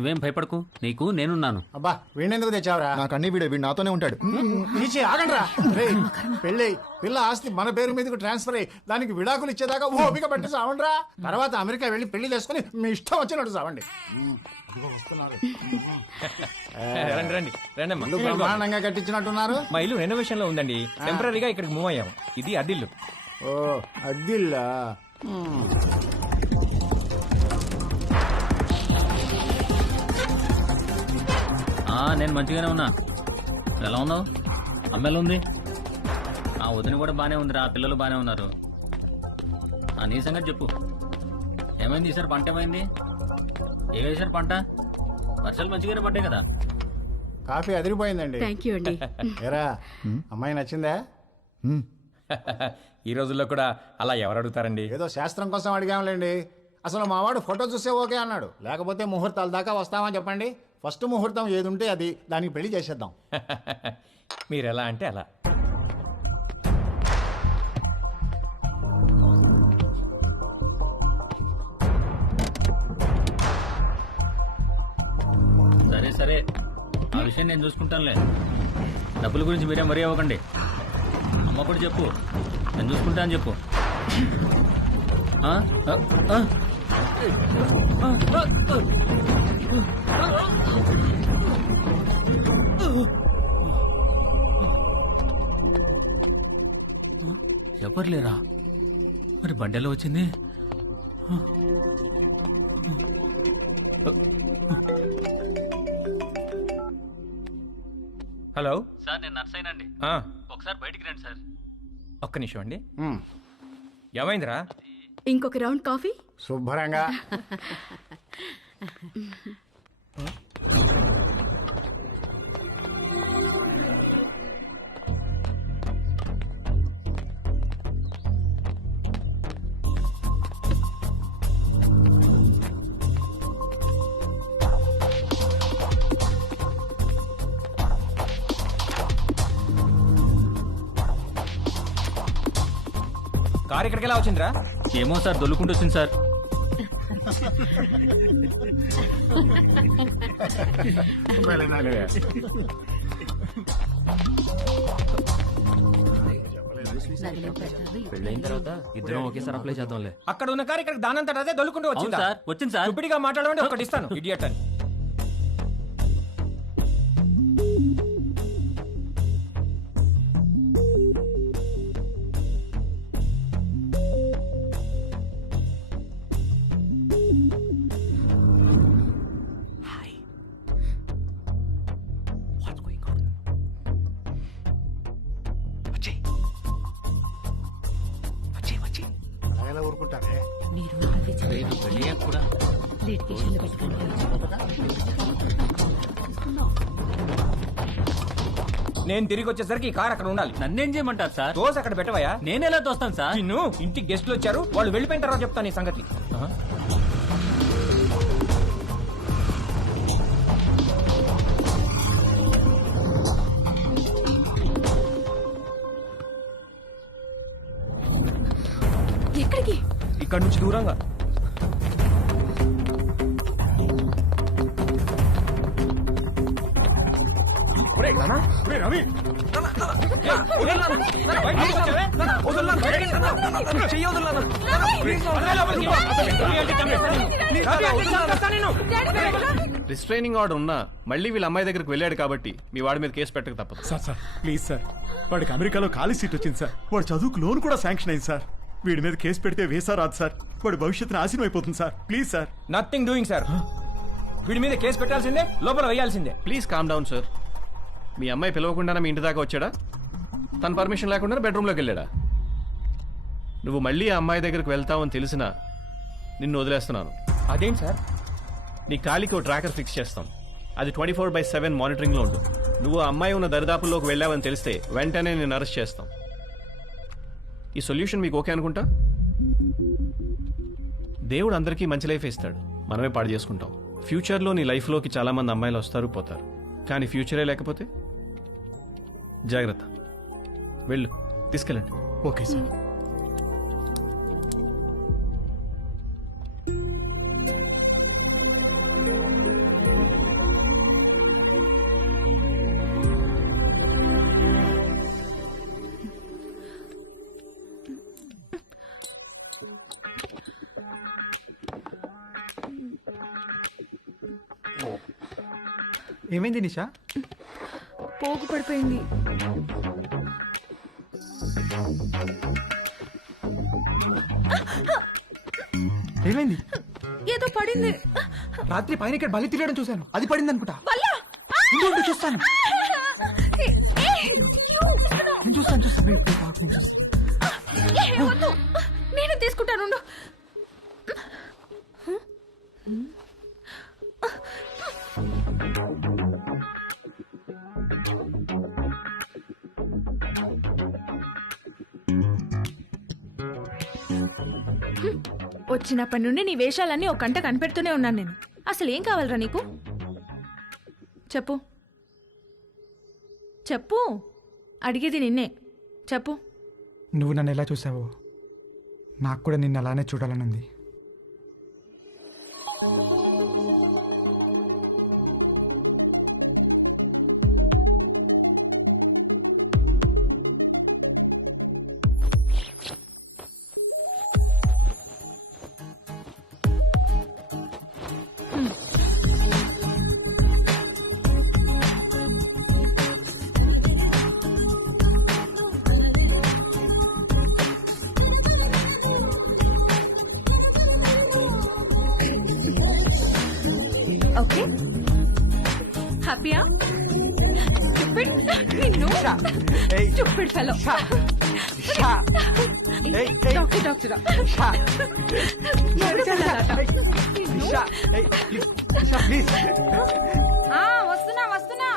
నువ్వేం భయపడకు, నీకు నేనున్నాను. అబ్బా వీణెందుకు తెచ్చావురా? నాకు అన్ని వీడే, వీడు నాతోనే ఉంటాడు. తీసి ఆగండ్రా. రేయ్, పెళ్ళై పిల్ల ఆస్తి మన పేరు మీదకి ట్రాన్స్ఫర్ అయ్యి దానికి విడాకులు ఇచ్చేదాకా ఓపిక పట్టి సావండ్రా. తర్వాత అమెరికా వెళ్ళి పెళ్లి చేసుకుని మీ ఇష్టం వచ్చినట్టు సావండి. రండి రండి రండి అమ్మా. ఇల్లు బ్రహ్మాండంగా కట్టించినట్టున్నారు. మా ఇల్లు రెనోవేషన్ లో ఉందండి, టెంపరీగా ఇక్కడికి మూవ్ అయ్యాము. ఇది అద్దిల్లు. ఓ అద్దిల్లా. నేను మంచిగానే ఉన్నా. ఎలా ఉన్నావు? అమ్మాయిలు ఉంది, ఆ వదిన కూడా బానే ఉందిరా, పిల్లలు బానే ఉన్నారు. నీ సంగతి చెప్పు, ఏమైంది ఈసారి? పంట ఏమైంది? ఏ వేసారు పంట? వర్షాలు మంచిగానే పడ్డాయి కదా. కాఫీ అదిరిపోయిందండి. థ్యాంక్ యూ అండి. ఏరా అమ్మాయి నచ్చిందా? ఈ రోజుల్లో కూడా అలా ఎవరు అడుగుతారండి? ఏదో శాస్త్రం కోసం అడిగాంలేండి. అసలు మావాడు ఫోటో చూస్తే ఓకే అన్నాడు. లేకపోతే ముహూర్తాల దాకా వస్తామని చెప్పండి. ఫస్ట్ ముహూర్తం ఏది ఉంటే అది, దానికి పెళ్లి చేసేద్దాం. మీరు ఎలా అంటే అలా. సరే సరే, ఆ విషయం నేను చూసుకుంటానులే. డబ్బుల గురించి మీరేం మరీ అవ్వకండి. అమ్మ కూడా చెప్పు, నేను చూసుకుంటా అని చెప్పు. ఎవరు లేరా? మరి బండెలో వచ్చింది. హలో సార్, నేను నర్సైనండి. ఒకసారి బయటికి రండి సార్. ఒక్క నిమిషం అండి. ఏమైందిరా? ఇంకొక రౌండ్ కాఫీ. శుభ్రంగా. కారు ఇక్కడికి ఎలా వచ్చిందిరా? ఏమో సార్, దొల్లుకుంటూ వచ్చింది సార్. పెళ్ళైన తర్వాత ఇద్దరం ఒకేసారి అప్లై చేద్దాంలే. అక్కడ ఉన్న కారు ఇక్కడికి దానంతట అదే దొల్లుకుంటూ అవును వచ్చిందా? సార్, వచ్చింది సార్. ఇప్పటిగా మాట్లాడమంటే ఒకటి ఇస్తాను, ఇడియట్ అని. ఎలా ఊరుకుంటారే? పెళ్ళి కూడా నేను తిరిగి వచ్చేసరికి ఈ కారు అక్కడ ఉండాలి. నన్నేం చేయమంటారు సార్? దోశ అక్కడ పెట్టవయా? నేనెలా తోస్తాను సార్? నిన్ను ఇంటికి గెస్టులు వచ్చారు, వాళ్ళు వెళ్ళిపోయిన తర్వాత చెప్తాను ఈ సంగతి. ఎక్కడికి? ఇక్కడ నుంచి దూరంగా. రిస్ట్రైనింగ్ ఆర్డర్ ఉన్నా మళ్ళీ వీళ్ళ అమ్మాయి దగ్గరికి వెళ్ళాడు కాబట్టి మీ వాడి మీద కేసు పెట్టక తప్పదు. సార్ ప్లీజ్ సార్, వాడికి అమెరికాలో ఖాళీ సీట్ వచ్చింది సార్. వాడు చదువుకు లోన్ కూడా శాంక్షన్ అయింది సార్. వీడి మీద కేసు పెడితే వేసా రాదు సార్. వాడి భవిష్యత్తు నాశనం అయిపోతుంది sir. Please sir. Nothing doing sir. వీడి మీద కేసు పెట్టాల్సిందే, లోపల వేయాల్సిందే. Please calm down sir. మీ అమ్మాయి పిలవకుండానే మీ ఇంటి దాకా వచ్చాడా? తన పర్మిషన్ లేకుండా బెడ్రూమ్లోకి వెళ్ళాడా? నువ్వు మళ్ళీ ఆ అమ్మాయి దగ్గరికి వెళ్తావని తెలిసినా నిన్ను వదిలేస్తున్నాను. అదేంటి సార్? నీ కాలికి ఓ ట్రాకర్ ఫిక్స్ చేస్తాం. అది 24/7 మానిటరింగ్లో ఉంటుంది. నువ్వు ఆ అమ్మాయి ఉన్న దరిదాపుల్లోకి వెళ్ళావని తెలిస్తే వెంటనే నేను అరెస్ట్ చేస్తాం. ఈ సొల్యూషన్ మీకు ఓకే అనుకుంటా? దేవుడు అందరికీ మంచి లైఫ్ ఇస్తాడు, మనమే పాడు చేసుకుంటాం. ఫ్యూచర్లో నీ లైఫ్లోకి చాలా మంది అమ్మాయిలు వస్తారు పోతారు, కానీ ఫ్యూచరే లేకపోతే జాగ్రత్త. వెళ్ళు, తీసుకెళ్ళండి. Okay sir. ఏమైంది నిషా? పోగు పడిపోయింది. ఏమైంది? ఏదో పడింది. రాత్రి పైన ఇక్కడ బలి తిరగడం చూశాను, అది పడింది అనుకుంటా. వల్లా! ఉండు, చూస్తాను. నేను చూస్తాను. Wait, నేను చూస్తాను. వద్దు, నేను తీసుకుంటాను. ఉండు. వచ్చినప్పటి నుండి నీ వేషాలన్నీ ఒక గంట కనిపెడుతూనే ఉన్నాను నేను. అసలు ఏం కావాలరా నీకు? చెప్పు చెప్పు, అడిగేది నిన్నే. చెప్పు. నువ్వు నన్ను ఎలా చూసావో నాకు కూడా నిన్ను అలానే చూడాలని ఉంది. ఓకే, హ్యాపీయా? స్టూపిడ్, నిన్ను స్టూపిడ్ ఫెలో. డాక్టర్ వస్తున్నా వస్తున్నా.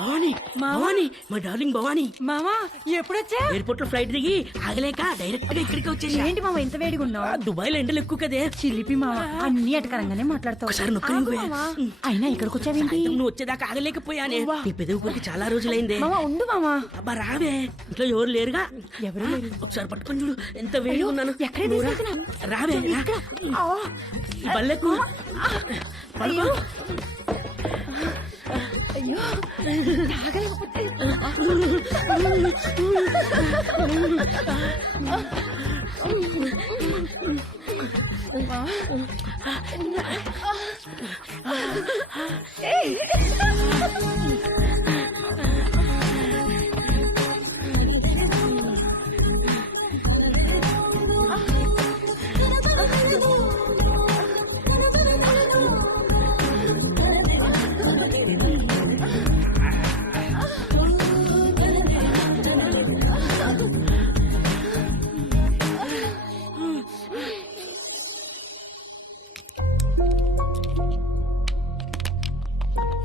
భవానీ భవానీ మా డార్లింగ్ భవానీ, మామా ఎప్పుడొచ్చా? ఎయిర్పోర్ట్ లో ఫ్లైట్ దిగి ఆగలేక డైరెక్ట్ గా ఇక్కడికి వచ్చేసి. ఏంటి మామ ఇంత వేడిగా ఉన్నావు? దుబాయ్ లో ఎండలు ఎక్కువ కదే. చిలిపి మామ, అన్ని అటకరంగానే మాట్లాడతావు. ఒకసారి నొక్కని అయినా ఇక్కడికి వచ్చావేంటి? నువ్వు వచ్చేదాకా ఆగలేకపోయానే. నీ పెదవి కొరికి చాలా రోజులైందే. మామ ఉండు మామ. అబ్బా రావే, ఇంట్లో ఎవరు లేరుగా. ఎవరు లేరు. ఒకసారి పట్టుకొని చూడు, ఎంత వేడిగా ఉన్నాను. ఎక్కడే తీసుకెళ్తున్నా? రావే రా. ఈ బల్లెకు పడుకో. అయ్యో తాగలేకపోతే.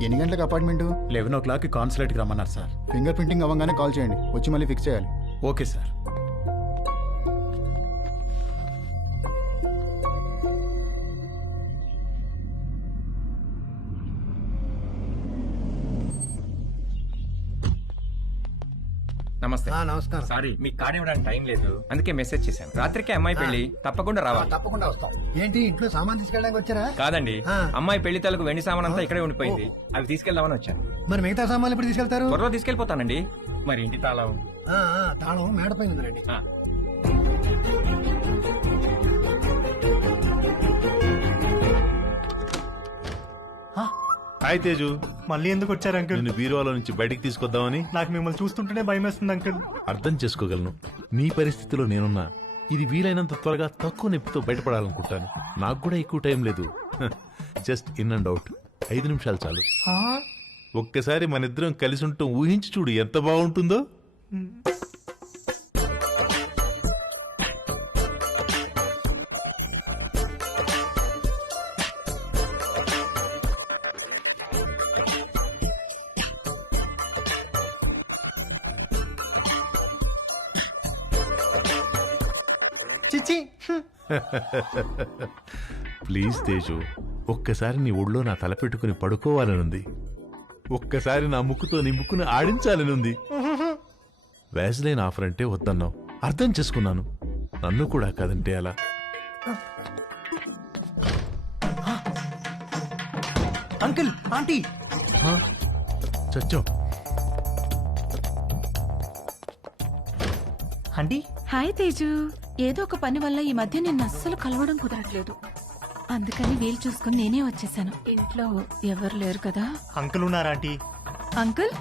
ఎన్ని గంటలకు అపార్ట్మెంట్? 11 కాన్సులేట్కి రమ్మన్నారు సార్. ఫింగర్ ప్రింటింగ్ అవ్వగానే కాల్ చేయండి, వచ్చి మళ్ళీ ఫిక్స్ చేయాలి. Okay sir. నమస్తే. నమస్కారం. సారీ, మీకు కార్డు ఇవ్వడానికి టైం లేదు, అందుకే మెసేజ్ చేశాను. రాత్రికి అమ్మాయి పెళ్లి, తప్పకుండా రావాలి. తప్పకుండా వస్తాం. ఏంటి ఇంట్లో సామాన్ తీసుకెళ్ళడానికి వచ్చారా? కాదండి, అమ్మాయి పెళ్లి తాలూకు వెండి సామాన్ అంతా ఇక్కడే ఉండిపోయింది, అవి తీసుకెళ్దామని వచ్చాను. మరి మిగతా సామాన్లు ఎప్పుడు తీసుకెళ్తారు? త్వరలో తీసుకెళ్లిపోతానండి. మరి ఇంటి తాళం? తాళం మేడపైన ఉందండి. ఆ. హాయ్ తేజు, మళ్ళీ ఎందుకు వచ్చారు అంకుల్? నిన్ను బీరువాలో నుంచి బయటికి తీసుకొద్దామని. నాకు మిమ్మల్ని చూస్తుంటేనే భయం వేస్తుంది అంకుల్. అర్థం చేసుకోగలను, నీ పరిస్థితిలో నేనున్నా. ఇది వీలైనంత త్వరగా తక్కువ నొప్పితో బయటపడాలనుకుంటాను. నాకు కూడా ఎక్కువ టైం లేదు. జస్ట్ ఇన్ అండ్ అవుట్, 5 నిమిషాలు చాలు. ఒక్కసారి మన ఇద్దరం కలిసి ఉంటాం ఊహించి చూడు, ఎంత బాగుంటుందో. చిచి, ప్లీజ్ తేజు, ఒక్కసారి నీ ఒళ్ళో నా తల పెట్టుకుని పడుకోవాలనుంది. ఒక్కసారి నా ముక్కుతో నీ ముక్కుని ఆడించాలనుంది. వ్యాజ్లైన్ ఆఫర్ అంటే వద్దన్నావు, అర్థం చేసుకున్నాను. నన్ను కూడా కాదంటే అలా. Uncle, aunty. చచ్చో. Aunty, hi Teju. ఏదో ఒక పని వల్ల ఈ మధ్య నిన్ను అస్సలు కలవడం కుదరట్లేదు. అందుకని వీలు చూసుకుని నేనే వచ్చేసాను. ఇంట్లో ఎవరు లేరు కదా. అంకుల్ ఉన్నారా aunty? Uncle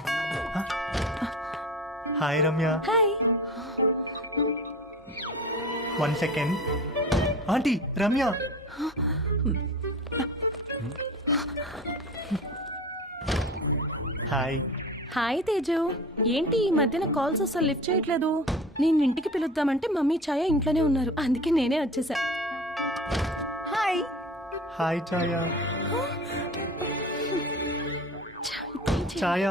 hi Ramya. Hi. 1 second. Aunty Ramya. Hi. Hi Teju, ఏంటి ఈ మధ్యన కాల్స్ అసలు లిఫ్ట్ చేయట్లేదు? నేను ఇంటికి పిలుద్దామంటే మమ్మీ ఛాయ ఇంట్లోనే ఉన్నారు, అందుకే నేనే వచ్చేసా. హాయ్. హాయ్ ఛాయ. ఛాయ